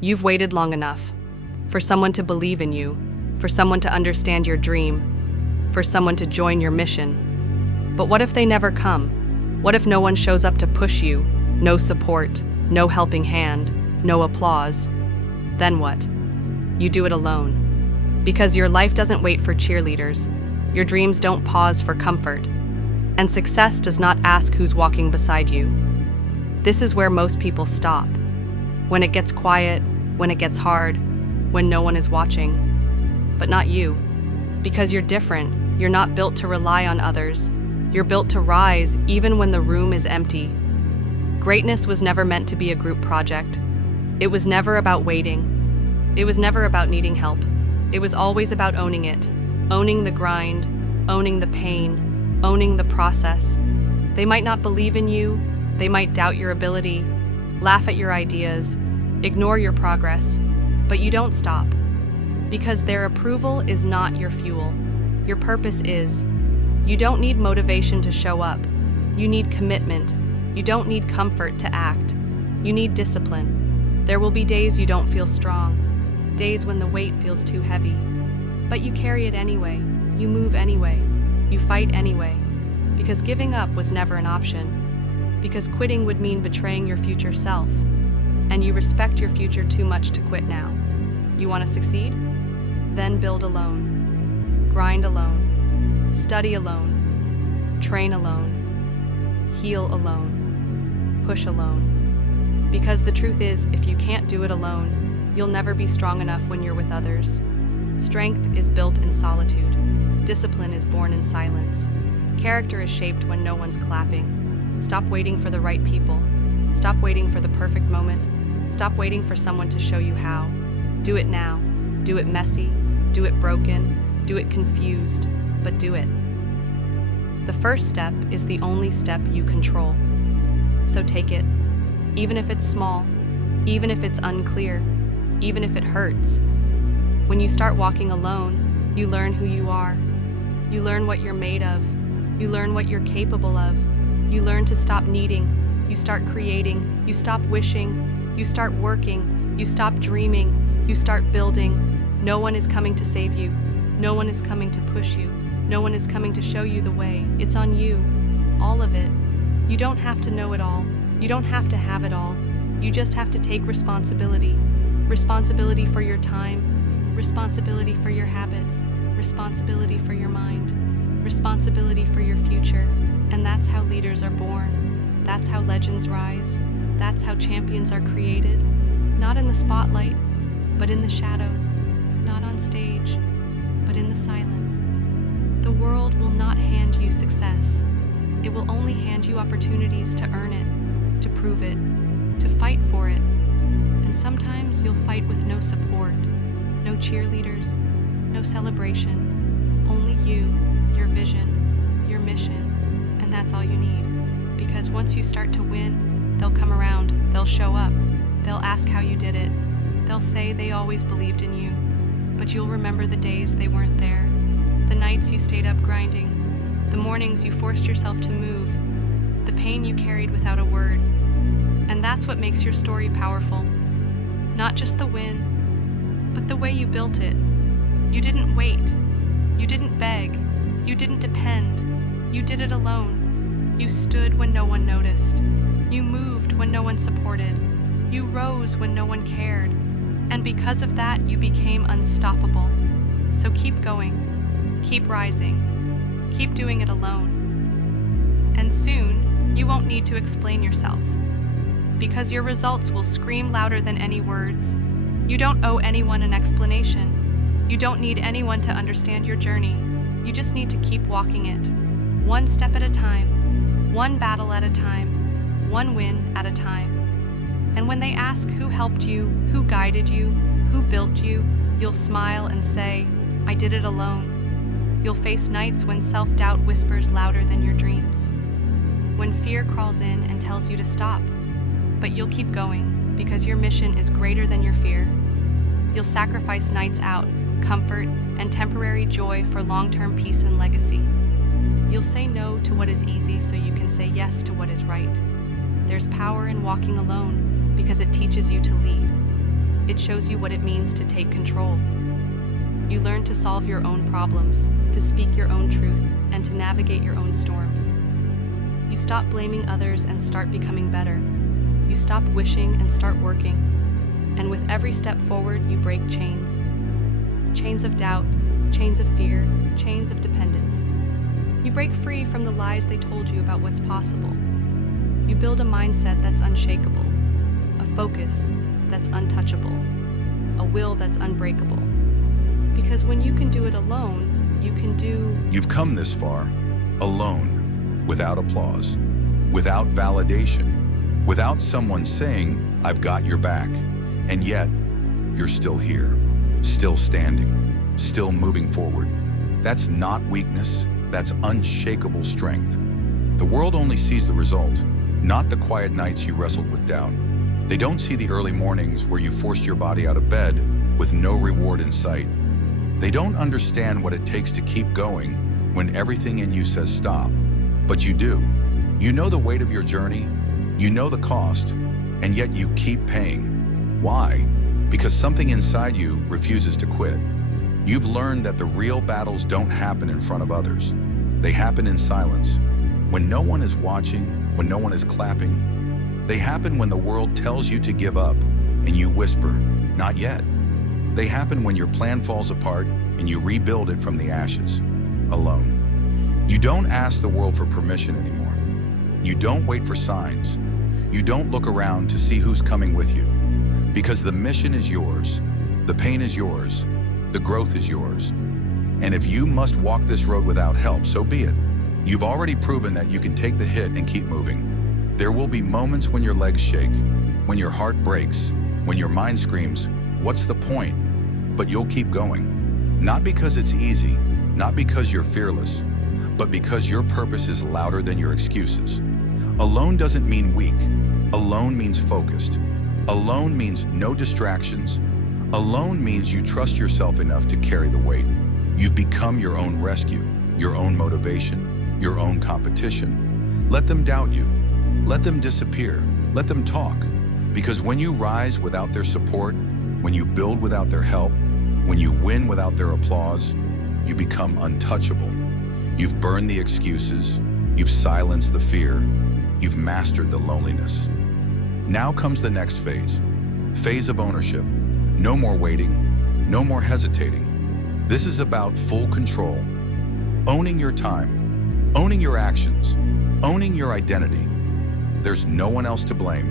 You've waited long enough for someone to believe in you, for someone to understand your dream, for someone to join your mission. But what if they never come? What if no one shows up to push you? No support, no helping hand, no applause. Then what? You do it alone. Because your life doesn't wait for cheerleaders. Your dreams don't pause for comfort. And success does not ask who's walking beside you. This is where most people stop. When it gets quiet, when it gets hard, when no one is watching. But not you. Because you're different. You're not built to rely on others. You're built to rise even when the room is empty. Greatness was never meant to be a group project. It was never about waiting. It was never about needing help. It was always about owning it. Owning the grind, owning the pain, owning the process. They might not believe in you. They might doubt your ability, laugh at your ideas, ignore your progress. But you don't stop. Because their approval is not your fuel. Your purpose is. You don't need motivation to show up. You need commitment. You don't need comfort to act. You need discipline. There will be days you don't feel strong, days when the weight feels too heavy. But you carry it anyway. You move anyway. You fight anyway. Because giving up was never an option. Because quitting would mean betraying your future self. And you respect your future too much to quit now. You want to succeed? Then build alone. Grind alone. Study alone. Train alone. Heal alone. Push alone. Because the truth is, if you can't do it alone, you'll never be strong enough when you're with others. Strength is built in solitude. Discipline is born in silence. Character is shaped when no one's clapping. Stop waiting for the right people. Stop waiting for the perfect moment. Stop waiting for someone to show you how. Do it now. Do it messy. Do it broken. Do it confused. But do it. The first step is the only step you control. So take it. Even if it's small. Even if it's unclear. Even if it hurts. When you start walking alone, you learn who you are. You learn what you're made of. You learn what you're capable of. You learn to stop needing. You start creating. You stop wishing. You start working. You stop dreaming. You start building. No one is coming to save you. No one is coming to push you. No one is coming to show you the way. It's on you. All of it. You don't have to know it all. You don't have to have it all. You just have to take responsibility. Responsibility for your time. Responsibility for your habits. Responsibility for your mind. Responsibility for your future. And that's how leaders are born. That's how legends rise. That's how champions are created. Not in the spotlight, but in the shadows. Not on stage, but in the silence. The world will not hand you success. It will only hand you opportunities to earn it, to prove it, to fight for it. And sometimes you'll fight with no support, no cheerleaders, no celebration, only you, your vision, your mission, and that's all you need. Because once you start to win, they'll come around, they'll show up, they'll ask how you did it, they'll say they always believed in you, but you'll remember the days they weren't there, the nights you stayed up grinding, the mornings you forced yourself to move, the pain you carried without a word. And that's what makes your story powerful. Not just the win, but the way you built it. You didn't wait. You didn't beg. You didn't depend. You did it alone. You stood when no one noticed. You moved when no one supported. You rose when no one cared. And because of that, you became unstoppable. So keep going. Keep rising. Keep doing it alone. And soon, you won't need to explain yourself. Because your results will scream louder than any words. You don't owe anyone an explanation. You don't need anyone to understand your journey. You just need to keep walking it. One step at a time. One battle at a time. One win at a time. And when they ask who helped you, who guided you, who built you, you'll smile and say, I did it alone. You'll face nights when self-doubt whispers louder than your dreams. When fear crawls in and tells you to stop. But you'll keep going because your mission is greater than your fear. You'll sacrifice nights out, comfort, and temporary joy for long-term peace and legacy. You'll say no to what is easy so you can say yes to what is right. There's power in walking alone because it teaches you to lead. It shows you what it means to take control. You learn to solve your own problems, to speak your own truth, and to navigate your own storms. You stop blaming others and start becoming better. You stop wishing and start working. And with every step forward, you break chains. Chains of doubt, chains of fear, chains of dependence. You break free from the lies they told you about what's possible. You build a mindset that's unshakable, a focus that's untouchable, a will that's unbreakable. Because when you can do it alone, you can do... You've come this far, alone, without applause, without validation, without someone saying, "I've got your back." And yet, you're still here, still standing, still moving forward. That's not weakness, that's unshakable strength. The world only sees the result, not the quiet nights you wrestled with doubt. They don't see the early mornings where you forced your body out of bed with no reward in sight. They don't understand what it takes to keep going when everything in you says stop. But you do. You know the weight of your journey, you know the cost, and yet you keep paying. Why? Because something inside you refuses to quit. You've learned that the real battles don't happen in front of others. They happen in silence. When no one is watching, when no one is clapping. They happen when the world tells you to give up and you whisper, "Not yet." They happen when your plan falls apart and you rebuild it from the ashes, alone. You don't ask the world for permission anymore. You don't wait for signs. You don't look around to see who's coming with you. Because the mission is yours, the pain is yours, the growth is yours. And if you must walk this road without help, so be it. You've already proven that you can take the hit and keep moving. There will be moments when your legs shake, when your heart breaks, when your mind screams, "What's the point?" But you'll keep going. Not because it's easy, not because you're fearless, but because your purpose is louder than your excuses. Alone doesn't mean weak. Alone means focused. Alone means no distractions. Alone means you trust yourself enough to carry the weight. You've become your own rescue, your own motivation, your own competition. Let them doubt you. Let them disappear. Let them talk. Because when you rise without their support, when you build without their help, when you win without their applause, you become untouchable. You've burned the excuses. You've silenced the fear. You've mastered the loneliness. Now comes the next phase. Phase of ownership. No more waiting. No more hesitating. This is about full control. Owning your time. Owning your actions. Owning your identity. There's no one else to blame.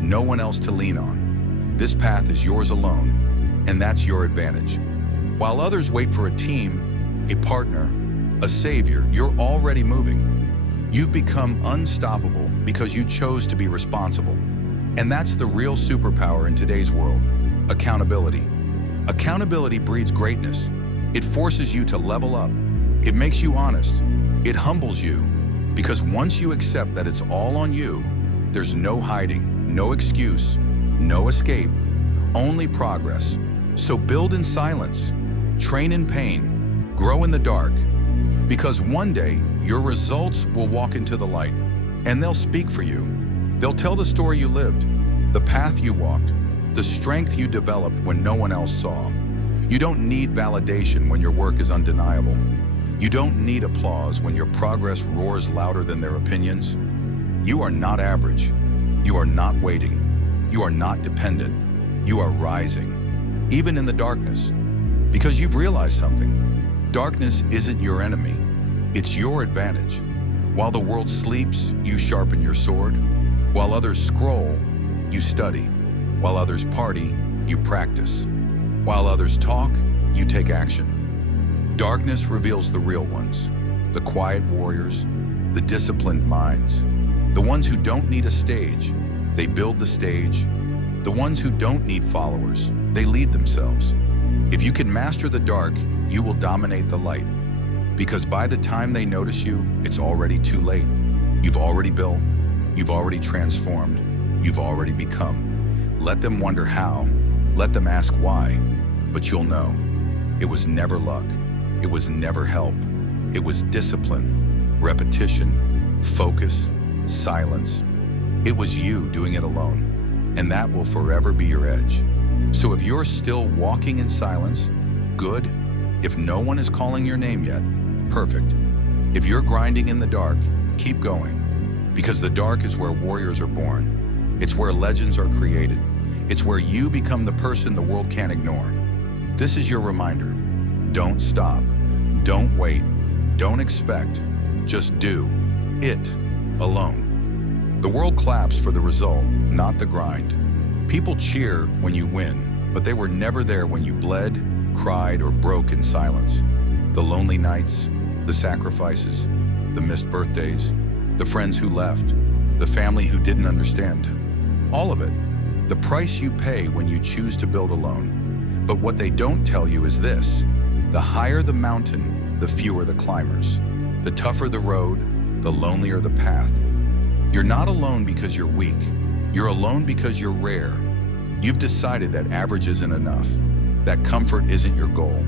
No one else to lean on. This path is yours alone, and that's your advantage. While others wait for a team, a partner, a savior, you're already moving. You've become unstoppable because you chose to be responsible. And that's the real superpower in today's world, accountability. Accountability breeds greatness. It forces you to level up. It makes you honest. It humbles you. Because once you accept that it's all on you, there's no hiding, no excuse, no escape, only progress. So build in silence, train in pain, grow in the dark. Because one day, your results will walk into the light, and they'll speak for you. They'll tell the story you lived, the path you walked, the strength you developed when no one else saw. You don't need validation when your work is undeniable. You don't need applause when your progress roars louder than their opinions. You are not average. You are not waiting. You are not dependent. You are rising, even in the darkness, because you've realized something. Darkness isn't your enemy. It's your advantage. While the world sleeps, you sharpen your sword. While others scroll, you study. While others party, you practice. While others talk, you take action. Darkness reveals the real ones, the quiet warriors, the disciplined minds, the ones who don't need a stage, they build the stage, the ones who don't need followers, they lead themselves. If you can master the dark, you will dominate the light. Because by the time they notice you, it's already too late. You've already built, you've already transformed, you've already become. Let them wonder how, let them ask why, but you'll know. It was never luck, it was never help. It was discipline, repetition, focus, silence. It was you doing it alone, and that will forever be your edge. So if you're still walking in silence, good. If no one is calling your name yet, perfect. If you're grinding in the dark, keep going. Because the dark is where warriors are born. It's where legends are created. It's where you become the person the world can't ignore. This is your reminder. Don't stop. Don't wait. Don't expect. Just do it alone. The world claps for the result, not the grind. People cheer when you win, but they were never there when you bled, cried, or broke in silence. The lonely nights, the sacrifices, the missed birthdays, the friends who left, the family who didn't understand. All of it. The price you pay when you choose to build alone. But what they don't tell you is this: the higher the mountain, the fewer the climbers. The tougher the road, the lonelier the path. You're not alone because you're weak. You're alone because you're rare. You've decided that average isn't enough, that comfort isn't your goal,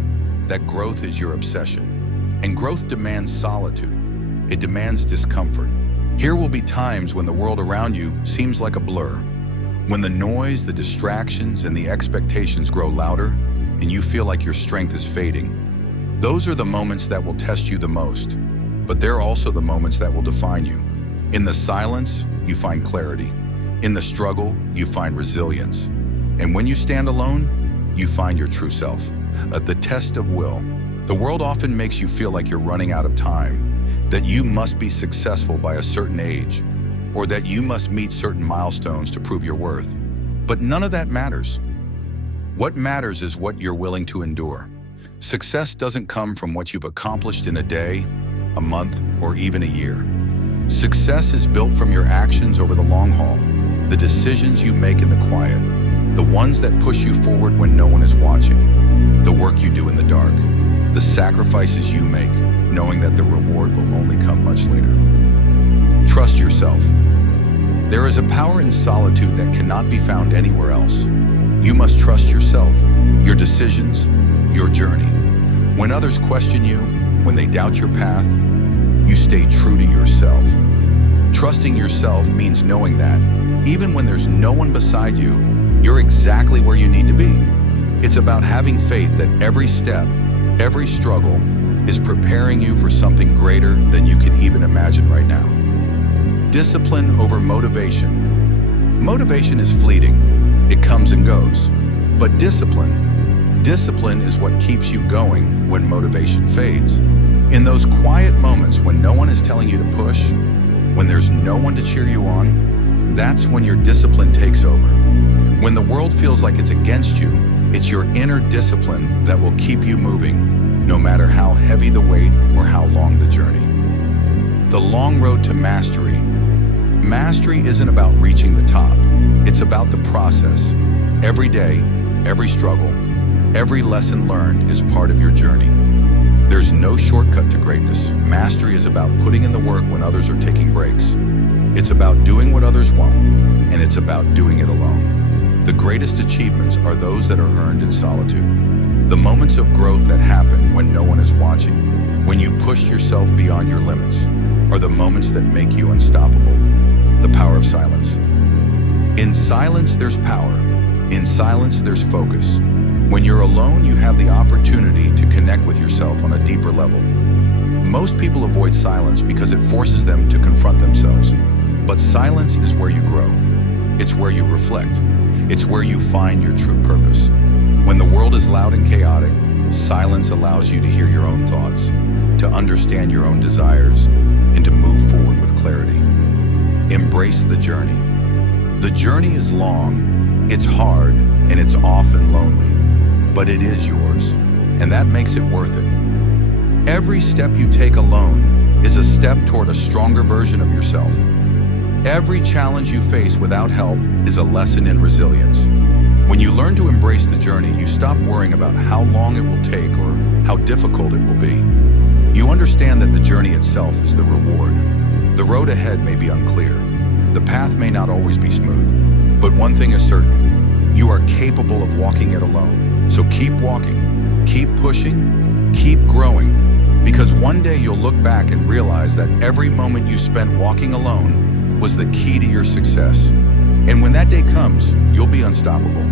that growth is your obsession. And growth demands solitude. It demands discomfort. Here will be times when the world around you seems like a blur, when the noise, the distractions, and the expectations grow louder, and you feel like your strength is fading. Those are the moments that will test you the most, but they're also the moments that will define you. In the silence, you find clarity. In the struggle, you find resilience. And when you stand alone, you find your true self. The test of will. The world often makes you feel like you're running out of time, that you must be successful by a certain age, or that you must meet certain milestones to prove your worth. But none of that matters. What matters is what you're willing to endure. Success doesn't come from what you've accomplished in a day, a month, or even a year. Success is built from your actions over the long haul, the decisions you make in the quiet, the ones that push you forward when no one is watching, the work you do in the dark, the sacrifices you make, knowing that the reward will only come much later. Trust yourself. There is a power in solitude that cannot be found anywhere else. You must trust yourself, your decisions, your journey. When others question you, when they doubt your path, you stay true to yourself. Trusting yourself means knowing that, even when there's no one beside you, you're exactly where you need to be. It's about having faith that every step, every struggle, is preparing you for something greater than you can even imagine right now. Discipline over motivation. Motivation is fleeting. It comes and goes. But discipline is what keeps you going when motivation fades. In those quiet moments when no one is telling you to push, when there's no one to cheer you on, that's when your discipline takes over. When the world feels like it's against you, it's your inner discipline that will keep you moving, no matter how heavy the weight or how long the journey. The long road to mastery. Mastery isn't about reaching the top. It's about the process. Every day, every struggle, every lesson learned is part of your journey. There's no shortcut to greatness. Mastery is about putting in the work when others are taking breaks. It's about doing what others won't, and it's about doing it alone. The greatest achievements are those that are earned in solitude. The moments of growth that happen when no one is watching, when you pushed yourself beyond your limits, are the moments that make you unstoppable. The power of silence. In silence, there's power. In silence, there's focus. When you're alone, you have the opportunity to connect with yourself on a deeper level. Most people avoid silence because it forces them to confront themselves. But silence is where you grow. It's where you reflect. It's where you find your true purpose. When the world is loud and chaotic, silence allows you to hear your own thoughts, to understand your own desires, and to move forward with clarity. Embrace the journey. The journey is long, it's hard, and it's often lonely. But it is yours, and that makes it worth it. Every step you take alone is a step toward a stronger version of yourself. Every challenge you face without help is a lesson in resilience. When you learn to embrace the journey, you stop worrying about how long it will take or how difficult it will be. You understand that the journey itself is the reward. The road ahead may be unclear. The path may not always be smooth. But one thing is certain, you are capable of walking it alone. So keep walking, keep pushing, keep growing, because one day you'll look back and realize that every moment you spent walking alone was the key to your success. And when that day comes, you'll be unstoppable.